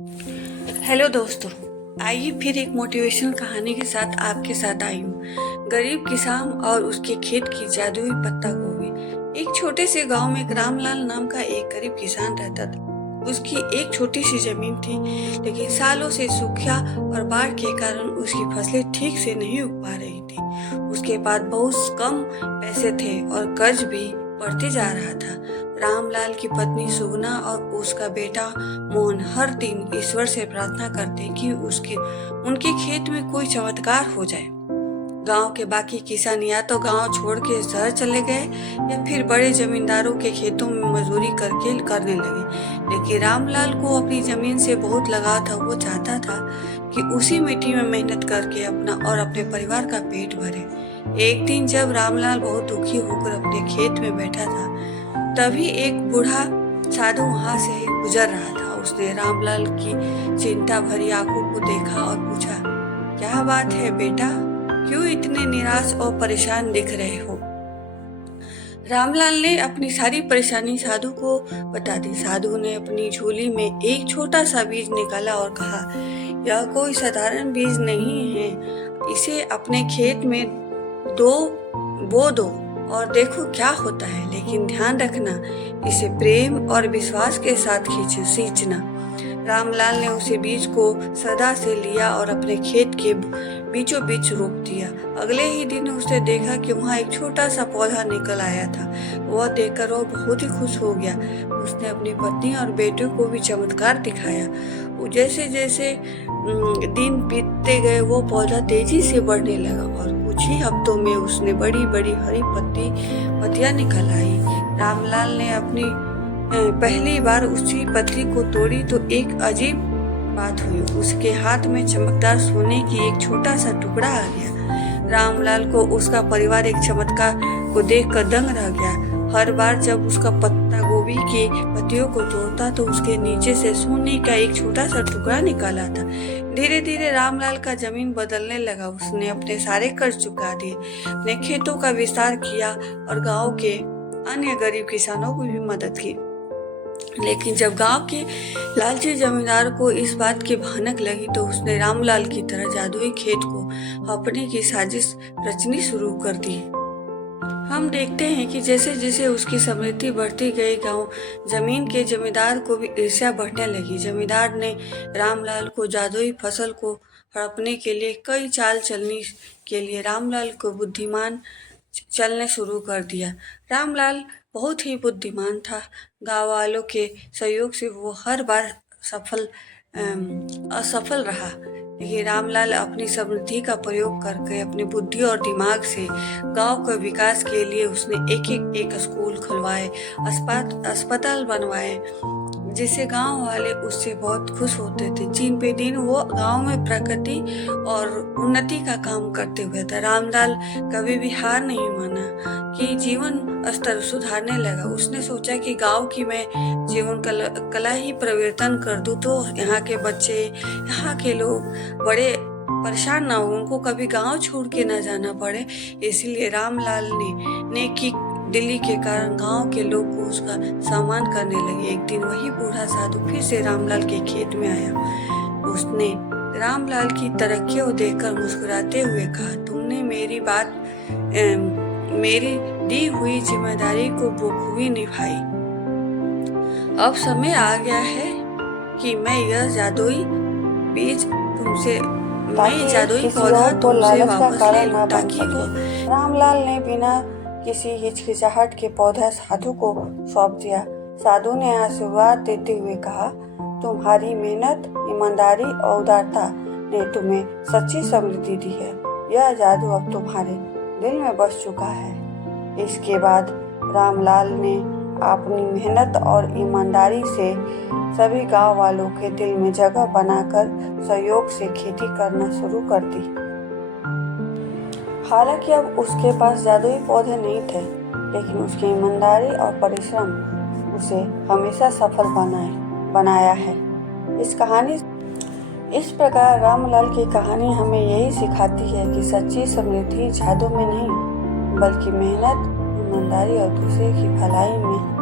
Hello दोस्तों, आइए फिर एक मोटिवेशनल कहानी के साथ आपके साथ आई हूँ। गरीब किसान और उसके खेत की जादुई पत्ता गोभी। एक छोटे से गांव में एक रामलाल नाम का एक गरीब किसान रहता था। उसकी एक छोटी सी जमीन थी, लेकिन सालों से सूखा और बाढ़ के कारण उसकी फसलें ठीक से नहीं उग पा रही थी। उसके पास बहुत कम पैसे थे और कर्ज भी बढ़ते जा रहा था। रामलाल की पत्नी सुगना और उसका बेटा मोहन हर दिन ईश्वर से प्रार्थना करते कि उसके उनके खेत में कोई चमत्कार हो जाए। गांव के बाकी किसान या तो गांव छोड़ के शहर चले गए या फिर बड़े जमींदारों के खेतों में मजदूरी करके करने लगे, लेकिन रामलाल को अपनी जमीन से बहुत लगाव था। वो चाहता था कि उसी मिट्टी में मेहनत करके अपना और अपने परिवार का पेट भरे। एक दिन जब रामलाल बहुत दुखी होकर अपने खेत में बैठा था, तभी एक बूढ़ा साधु वहां से गुजर रहा था। उसने रामलाल की चिंता भरी आंखों को देखा और पूछा, क्या बात है बेटा, क्यों इतने निराश और परेशान दिख रहे हो? रामलाल ने अपनी सारी परेशानी साधु को बता दी। साधु ने अपनी झोली में एक छोटा सा बीज निकाला और कहा, यह कोई साधारण बीज नहीं है, इसे अपने खेत में बो दो और देखो क्या होता है, लेकिन ध्यान रखना, इसे प्रेम और विश्वास के साथ सींचना। रामलाल ने उसे बीज को सदा से लिया और अपने खेत के बीचों बीच रोप दिया। अगले ही दिन उसने देखा कि वहाँ एक छोटा सा पौधा निकल आया था। वह देखकर वह बहुत ही खुश हो गया। उसने अपनी पत्नी और बेटे को भी चमत्कार दिखाया। जैसे जैसे दिन बीतते गए, वो पौधा तेजी से बढ़ने लगा और कुछ ही हफ्तों में उसने बड़ी बड़ी हरी पत्तियां निकल आई। रामलाल ने अपनी पहली बार उसी पत्ती को तोड़ी तो एक अजीब बात हुई। उसके हाथ में चमकदार सोने की एक छोटा सा टुकड़ा आ गया। रामलाल को उसका परिवार एक चमत्कार को देखकर दंग रह गया। हर बार जब उसका पत्ता गोभी की पत्तियों को तोड़ता तो उसके नीचे से सोने का एक छोटा सा टुकड़ा निकाला था। धीरे धीरे रामलाल का जमीन बदलने लगा। उसने अपने सारे कर्ज चुका दिए, अपने खेतों का विस्तार किया और गांव के अन्य गरीब किसानों को भी मदद की। लेकिन जब गांव के लालची जमींदार को इस बात की भनक लगी तो उसने रामलाल की तरह जादुई खेत को अपने की साजिश रचनी शुरू कर दी। हम देखते हैं कि जैसे जैसे उसकी समृद्धि बढ़ती गई, गांव जमीन के जमींदार को भी ईर्ष्या बढ़ने लगी। जमींदार ने रामलाल को जादुई फसल को हड़पने के लिए कई चाल चलने के लिए रामलाल को बुद्धिमान चलने शुरू कर दिया। रामलाल बहुत ही बुद्धिमान था। गांव वालों के सहयोग से वो हर बार असफल रहा, लेकिन रामलाल अपनी समृद्धि का प्रयोग करके अपनी बुद्धि और दिमाग से गांव के विकास के लिए उसने एक स्कूल खुलवाए, अस्पताल बनवाए, जिससे गांव वाले उससे बहुत खुश होते थे। दिन पे दिन वो गांव में प्रगति और उन्नति का काम करते हुए था। रामलाल कभी भी हार नहीं माना कि जीवन स्तर सुधारने लगा। उसने सोचा कि गांव की मैं जीवन कला ही परिवर्तन कर दूं तो यहाँ के बच्चे, यहाँ के लोग बड़े परेशान ना हो, उनको कभी गांव छोड़ के ना जाना पड़े। इसीलिए रामलाल ने की दिल्ली के कारण गांव के लोग को उसका सम्मान करने लगे। एक दिन वही बूढ़ा साधु फिर से रामलाल के खेत में आया। उसने रामलाल की तरक्की को देखकर मुस्कुराते हुए कहा, तुमने मेरी दी हुई जिम्मेदारी को बखूबी निभाई। अब समय आ गया है कि मैं जादुई पौधा तुमसे वापस ले लूं ताकि वो। रामलाल ने बिना किसी हिचकिचाहट के पौधा साधु को सौंप दिया। साधु ने आशीर्वाद देते हुए कहा, तुम्हारी मेहनत, ईमानदारी और उदारता ने तुम्हें सच्ची समृद्धि दी है। यह जादू अब तुम्हारे दिल में बस चुका है। इसके बाद रामलाल ने अपनी मेहनत और ईमानदारी से सभी गांव वालों के दिल में जगह बनाकर सहयोग से खेती करना शुरू कर दी। हालांकि अब उसके पास जादुई पौधे नहीं थे, लेकिन उसकी ईमानदारी और परिश्रम उसे हमेशा सफल बनाया है। इस प्रकार रामलाल की कहानी हमें यही सिखाती है कि सच्ची समृद्धि जादू में नहीं, बल्कि मेहनत, ईमानदारी और दूसरे की भलाई में